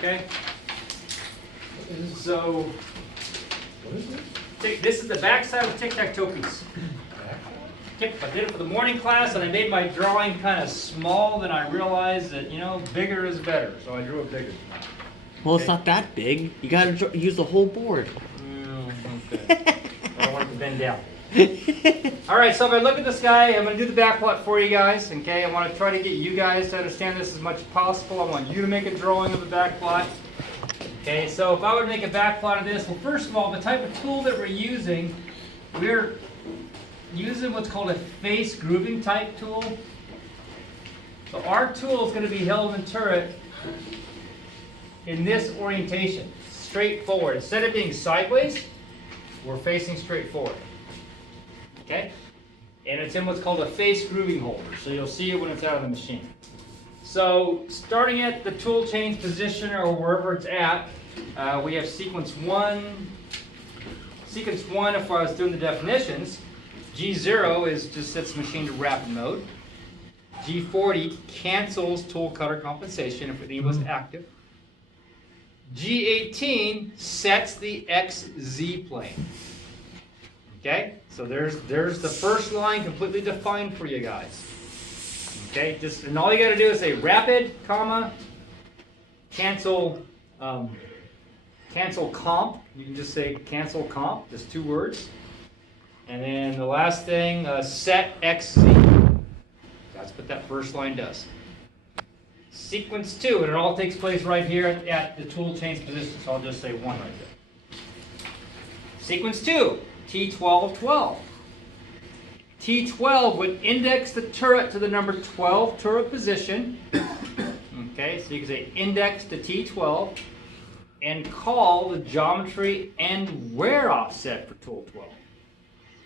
Okay? So, What is this? this is the back side of the tic-tac-toe piece. I did it for the morning class, and I made my drawing kind of small. Then I realized that, you know, bigger is better, so I drew it bigger. Well, it's not that big. You gotta use the whole board. Okay. I don't want it to bend down. All right, so if I look at this guy, I'm going to do the back plot for you guys. Okay, I want to try to get you guys to understand this as much as possible. I want you to make a drawing of the back plot. Okay, so if I were to make a back plot of this, well, first of all, the type of tool that we're using what's called a face grooving type tool. So our tool is going to be held in the turret in this orientation, straight forward. Instead of being sideways, we're facing straight forward. Okay? And it's in what's called a face grooving holder, so you'll see it when it's out of the machine. So starting at the tool chain's position or wherever it's at, we have sequence 1. Sequence 1, if I was doing the definitions, G0 is just sets the machine to rapid mode. G40 cancels tool cutter compensation if it was active. G18 sets the XZ plane. Okay, so there's the first line completely defined for you guys. Okay, and all you got to do is say rapid, comma, cancel comp. You can just say cancel comp, just 2 words. And then the last thing, set XZ. That's what that first line does. Sequence 2, and it all takes place right here at the tool chain's position, so I'll just say 1 right there. Sequence 2, T1212. T12 would index the turret to the number 12 turret position. Okay, so you can say index to T12 and call the geometry and wear offset for tool 12.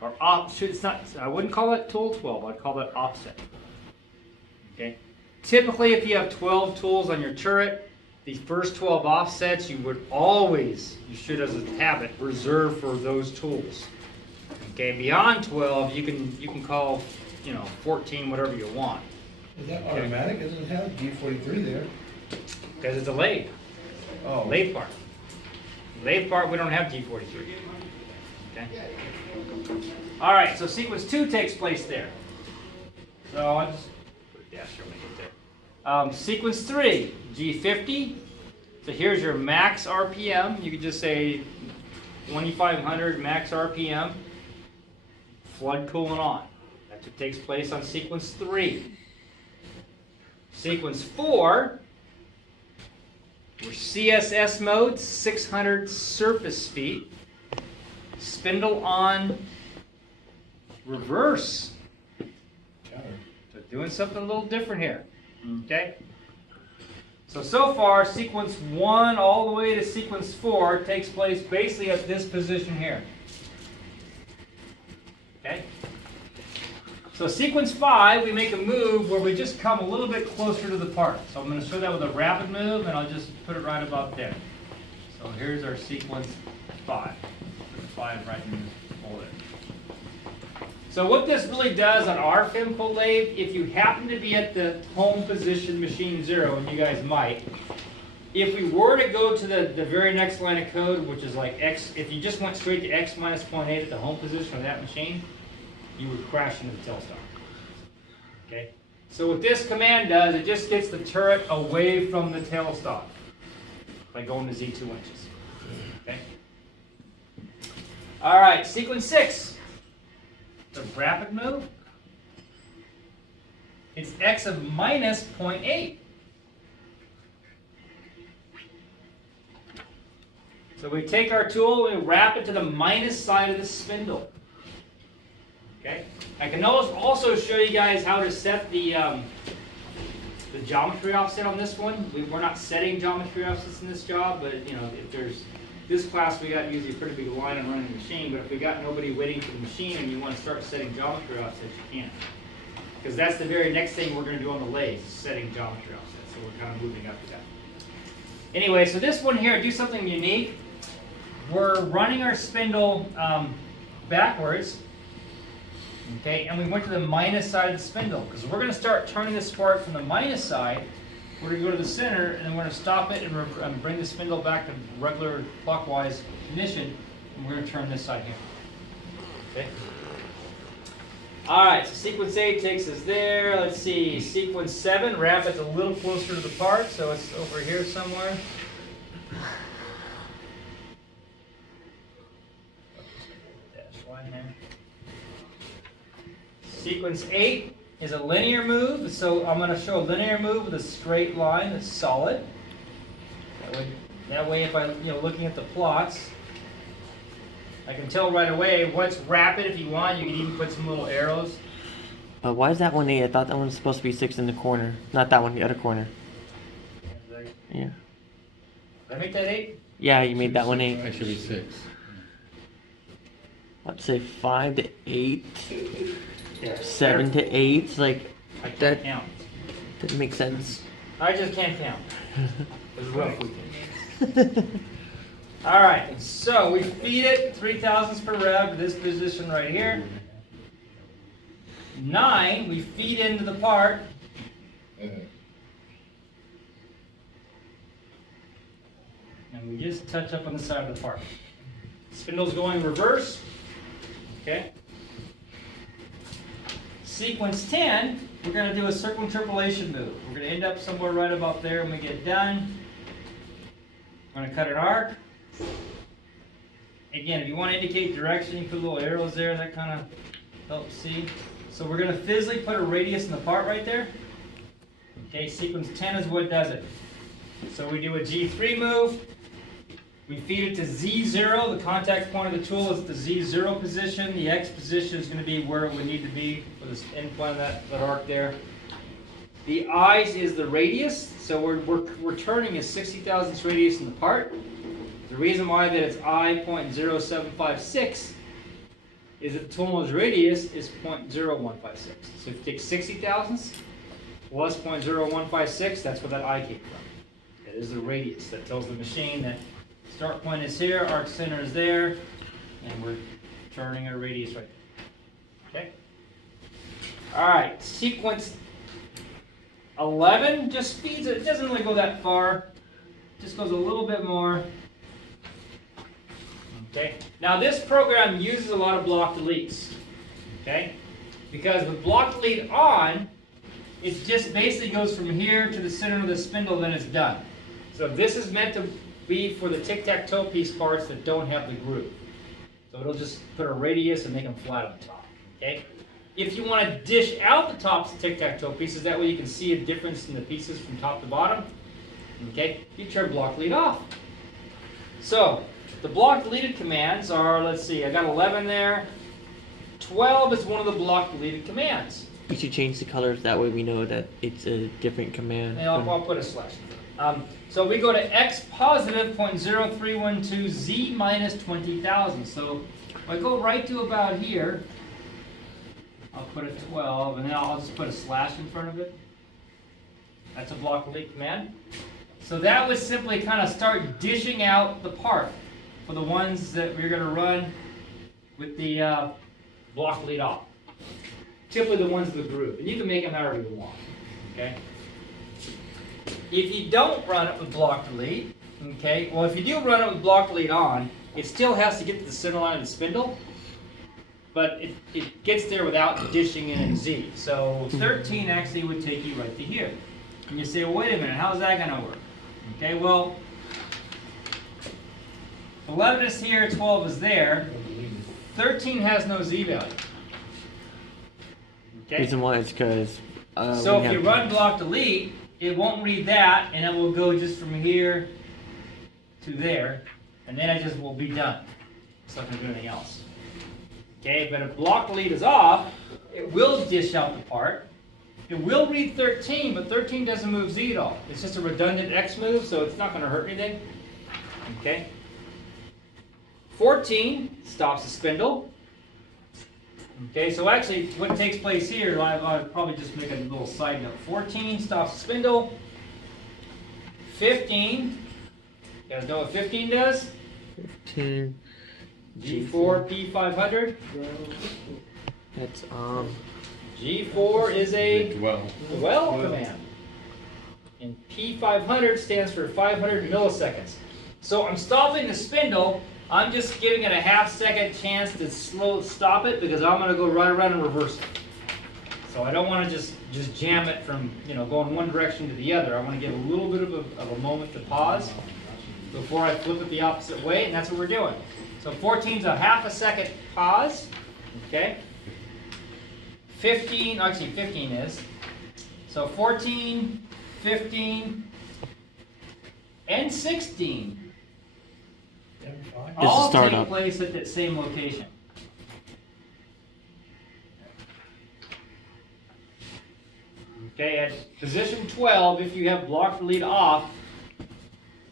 Or it's not, I wouldn't call it tool 12, I'd call that offset. Okay. Typically, if you have 12 tools on your turret, these first 12 offsets you should as a habit reserve for those tools. Okay, beyond 12 you can call, 14 whatever you want. Is that automatic? It doesn't have G43 there. Because it's a lathe. Oh. Lathe part. Lathe part we don't have G43. Okay. All right, so sequence 2 takes place there. So I'll just put a dash here when I get there. Sequence 3, G50. So here's your max RPM. You could just say 2500 max RPM. Flood cooling on. That's what takes place on sequence 3. Sequence 4, we're CSS mode, 600 surface feet. Spindle on reverse. So doing something a little different here. Okay? So far, sequence 1 all the way to sequence 4 takes place basically at this position here. Okay? So sequence 5, we make a move where we just come a little bit closer to the part. So I'm going to show that with a rapid move, and I'll just put it right about there. So here's our sequence 5. Put 5 right in this hole there. So what this really does on our Femco lathe, if you happen to be at the home position machine 0, and you guys might, if we were to go to the very next line of code, which is like X, if you just went straight to X minus 0.8 at the home position of that machine, you would crash into the tailstock. Okay? So what this command does, it just gets the turret away from the tailstock by going to Z 2 inches. Okay? All right, sequence 6. The rapid move. It's X of minus 0.8. So we take our tool and we wrap it to the minus side of the spindle. Okay. I can also show you guys how to set the geometry offset on this one. We're not setting geometry offsets in this job, but if there's this class, we got usually a pretty big line on running the machine. But if we got nobody waiting for the machine and you want to start setting geometry offsets, you can, because that's the very next thing we're going to do on the lathe, setting geometry offsets. So we're kind of moving up to that. Anyway, so this one here, do something unique. We're running our spindle backwards. Okay, and we went to the minus side of the spindle because we're going to start turning this part from the minus side we're going to go to the center, and then we're going to stop it and bring the spindle back to regular clockwise condition, and we're going to turn this side here. Okay? Alright, so sequence 8 takes us there. Let's see, sequence 7, wrap it a little closer to the part, so it's over here somewhere. Dash line there. Sequence 8 is a linear move, so I'm going to show a linear move with a straight line that's solid. That way if I'm looking at the plots, I can tell right away what's rapid. If you want, you can even put some little arrows. Why is that one 8? I thought that one was supposed to be 6 in the corner. Not that one, the other corner. Yeah. Did I make that 8? Yeah, you made that one 8. It should be 6. I'd say 5 to 8. Yeah. 7 to 8. Like, I can't that count. doesn't make sense. I just can't count. It's rough weekend. Alright, so we feed it 3,000ths per rev to this position right here. 9, we feed into the part. And we just touch up on the side of the part. Spindle's going reverse. Okay. Sequence 10, we're going to do a circumterpolation move. We're going to end up somewhere right about there when we get done. I'm going to cut an arc. Again, if you want to indicate direction, you put little arrows there. That kind of helps see. So we're going to physically put a radius in the part right there. Okay, sequence 10 is what does it. So we do a G3 move. We feed it to Z0. The contact point of the tool is at the Z0 position. The X position is going to be where it would need to be for this end point of that arc there. The I's is the radius. So we're turning a 60,000ths radius in the part. The reason why that it's I.0756 is that the tool's radius is 0.0156. So if you take 60,000ths plus 0.0156, that's where that I came from. It is the radius that tells the machine that start point is here, arc center is there, and we're turning a radius right there. Okay? Alright, sequence 11 just feeds it. It doesn't really go that far. Just goes a little bit more. Okay. Now this program uses a lot of block deletes. Okay? Because with block delete on, it just basically goes from here to the center of the spindle, then it's done. So this is meant to be for the tic-tac-toe piece parts that don't have the groove. So it'll just put a radius and make them flat on top. Okay? If you want to dish out the tops of tic-tac-toe pieces, that way you can see a difference in the pieces from top to bottom. Okay? You turn block delete off. So the block deleted commands are, let's see, I got 11 there. 12 is one of the block deleted commands. You should change the colors, that way we know that it's a different command. And I'll put a slash. So we go to X positive 0.0312 Z minus 20,000. So if I go right to about here, I'll put a 12, and then I'll just put a slash in front of it. That's a block delete command. So that would simply kind of start dishing out the part for the ones that we're going to run with the block delete off. Typically the ones with the groove. And you can make them however you want. Okay? If you don't run it with block delete, okay, well if you do run it with block delete on, it still has to get to the center line of the spindle, but it gets there without dishing in a Z. So 13 actually would take you right to here. And you say, well, wait a minute, how's that going to work? Okay, well, 11 is here, 12 is there. 13 has no Z value. Okay? Reason why is because so if you run block delete, it won't read that, and it will go just from here to there, and then it just will be done. It's not going to do anything else. Okay, but if block delete is off, it will dish out the part. It will read 13, but 13 doesn't move Z at all. It's just a redundant X move, so it's not going to hurt anything. Okay. 14 stops the spindle. Okay, so actually what takes place here, I'll probably just make a little side note. 14 stops the spindle. 15, you guys know what 15 does? 15. G4 P500. That's G4 is a dwell command. And P500 stands for 500 milliseconds. So I'm stopping the spindle. I'm just giving it a half-second chance to stop it because I'm going to go right around and reverse it. So I don't want to just jam it from going one direction to the other. I want to give a little bit of a moment to pause before I flip it the opposite way, and that's what we're doing. So 14 is a half a second pause. Okay. 15 is. So 14, 15, and 16 all take place at that same location. Okay, at position 12, if you have blocked lead off,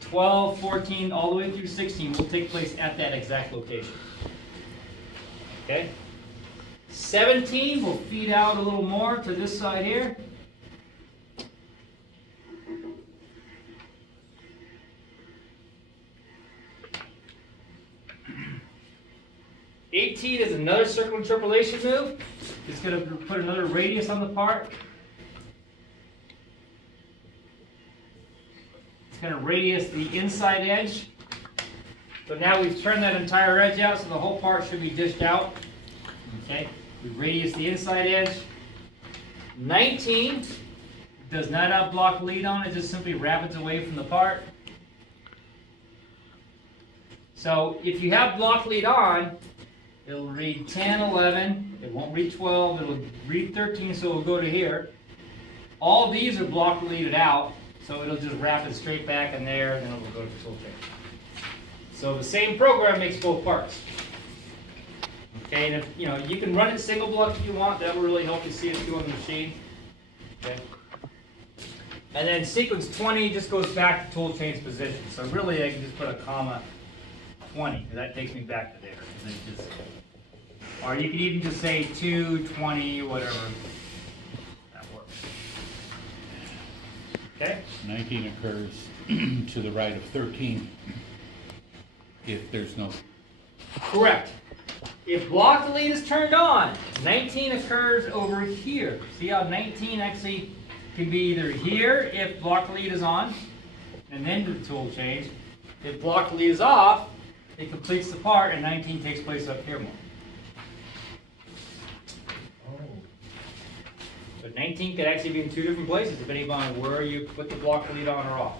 12, 14, all the way through 16 will take place at that exact location. Okay? 17 will feed out a little more to this side here. $18 is another circle interpolation move. It's going to put another radius on the part. It's going to radius the inside edge. So now we've turned that entire edge out, so the whole part should be dished out. Okay, we radius the inside edge. 19 does not have block lead on, it just simply rapids away from the part. So if you have block lead on, it'll read 10, 11, it won't read 12, it'll read 13, so it'll go to here. All these are block leaded out, so it'll just rapid straight back in there, and then it'll go to the tool chain. So the same program makes both parts. Okay, and if you can run it single block if you want, that will really help you see it through on the machine. Okay. And then sequence 20 just goes back to tool chain's position. So really I can just put a comma 20, because that takes me back to there. Or you could even just say 2, 20, whatever. That works. Okay? 19 occurs to the right of 13 if there's no... Correct. If block lead is turned on, 19 occurs over here. See how 19 actually can be either here if block lead is on, and then to the tool change. If block lead is off, it completes the part, and 19 takes place up here more. But 19 could actually be in two different places depending on where you put the block lead on or off.